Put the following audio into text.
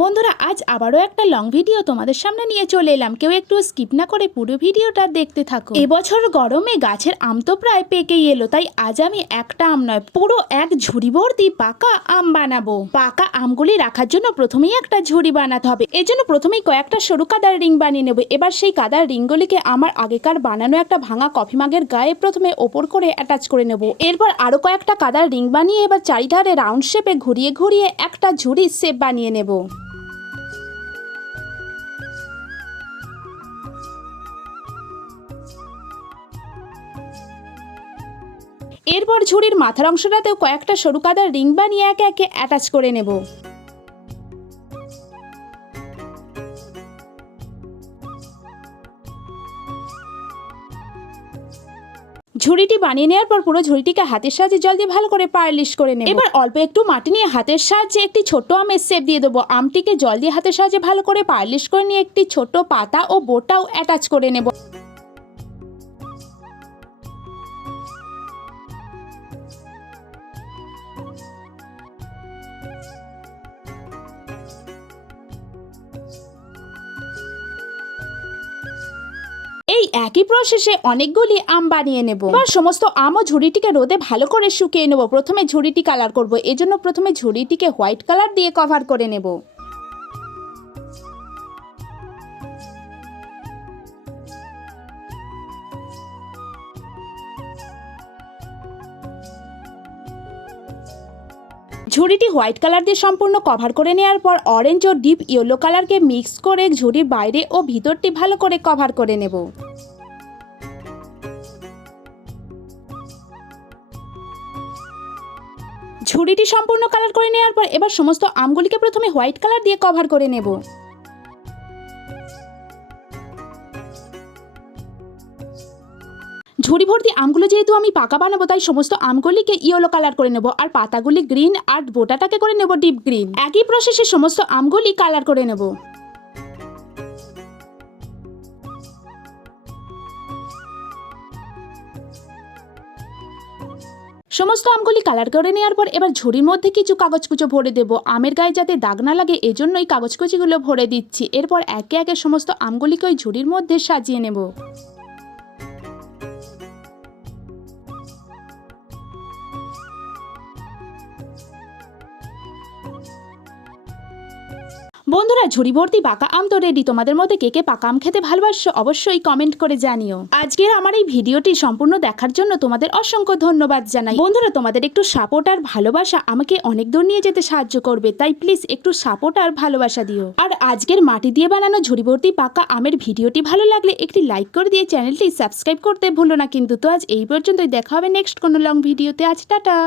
বন্ধুরা, আজ আবারও একটা লং ভিডিও তোমাদের সামনে নিয়ে চলে এলাম। কেউ একটু স্কিপ না করে পুরো ভিডিওটা দেখতে থাকো। এবছর গরমে গাছের আম তো প্রায় পেকেই এলো, তাই আজ আমি একটা আম নয়, পুরো এক ঝুড়ি ভর্তি পাকা আম বানাবো। পাকা আমগুলি রাখার জন্য প্রথমেই একটা ঝুড়ি বানাতে হবে। এর জন্য প্রথমেই কয়েকটা সরু কাদার রিং বানিয়ে নেব। এবার সেই কাদার রিংগুলিকে আমার আগেকার বানানো একটা ভাঙা কফি মাগের গায়ে প্রথমে ওপর করে অ্যাটাচ করে নেব। এরপর আরও কয়েকটা কাদার রিং বানিয়ে এবার চারিধারে রাউন্ড শেপে ঘুরিয়ে ঘুরিয়ে একটা ঝুড়ির শেপ বানিয়ে নেব। এরপর ঝুড়ির মাথার অংশটাতেও কয়েকটা সরু কাদার রিং বানিয়ে একে একে অ্যাটাচ করে নেব। ঝুড়িটি বানিয়ে নেওয়ার পর পুরো ঝুড়িটিকে হাতের সাহায্যে জল দিয়ে ভালো করে পারলিশ করে নেব। এবার অল্প একটু মাটি নিয়ে হাতের সাহায্যে একটি ছোট আমের শেপ দিয়ে দেবো। আমটিকে জল দিয়ে হাতের সাহায্যে ভালো করে পারলিশ করে নিয়ে একটি ছোট পাতা ও বোটাও অ্যাটাচ করে নেব। একই প্রসেসে অনেকগুলি আম বানিয়ে নেব। এবার সমস্ত আম ও ঝুড়িটিকে রোদে ভালো করে শুকিয়ে নেব। প্রথমে ঝুড়িটি কালার করব। এজন্য প্রথমে ঝুড়িটিকে হোয়াইট কালার দিয়ে কভার করে নেব। ঝুড়িটি হোয়াইট কালার দিয়ে সম্পূর্ণ কভার করে নেওয়ার পর অরেঞ্জ ও ডিপ ইয়েলো কালারকে মিক্স করে ঝুড়ির বাইরে ও ভিতরটি ভালো করে কভার করে নেব। ঝুড়িটি সম্পূর্ণ কালার করে নেওয়ার পর এবার সমস্ত আমগুলিকে প্রথমে হোয়াইট কালার দিয়ে কভার করে নেব। ঝুড়ি ভর্তি আমগুলো যেহেতু আমি পাকা বানাবো, তাই সমস্ত আমগুলিকে ইয়েলো কালার করে নেব আর পাতাগুলি গ্রিন আর বোটাটাকে করে নেব ডিপ গ্রিন একই প্রসেসে সমস্ত আমগুলি কালার করে নেব। সমস্ত আমগুলি কালার করে নেওয়ার পর এবার ঝুড়ির মধ্যে কিছু কাগজ কুচো ভরে দেবো। আমের গায়ে যাতে দাগ না লাগে, এজন্যই কাগজ কুচিগুলো ভরে দিচ্ছি। এরপর একে একে সমস্ত আমগুলিকে ওই ঝুড়ির মধ্যে সাজিয়ে নেব। বন্ধুরা, ঝুড়ি ভর্তি পাকা আম তো রেডি তোমাদের মধ্যে কে কে পাকা আম খেতে ভালোবাসো অবশ্যই কমেন্ট করে জানিও। আজকের আমার এই ভিডিওটি সম্পূর্ণ দেখার জন্য তোমাদের অসংখ্য ধন্যবাদ জানাই। বন্ধুরা, তোমাদের একটু সাপোর্ট আর ভালোবাসা আমাকে অনেক দূর নিয়ে যেতে সাহায্য করবে, তাই প্লিজ একটু সাপোর্ট আর ভালোবাসা দিও। আর আজকের মাটি দিয়ে বানানো ঝুড়ি ভর্তি পাকা আমের ভিডিওটি ভালো লাগলে একটি লাইক করে দিয়ে চ্যানেলটি সাবস্ক্রাইব করতে ভুলো না কিন্তু। তো আজ এই পর্যন্তই, দেখা হবে নেক্সট কোনো লং ভিডিওতে আজ টাটা।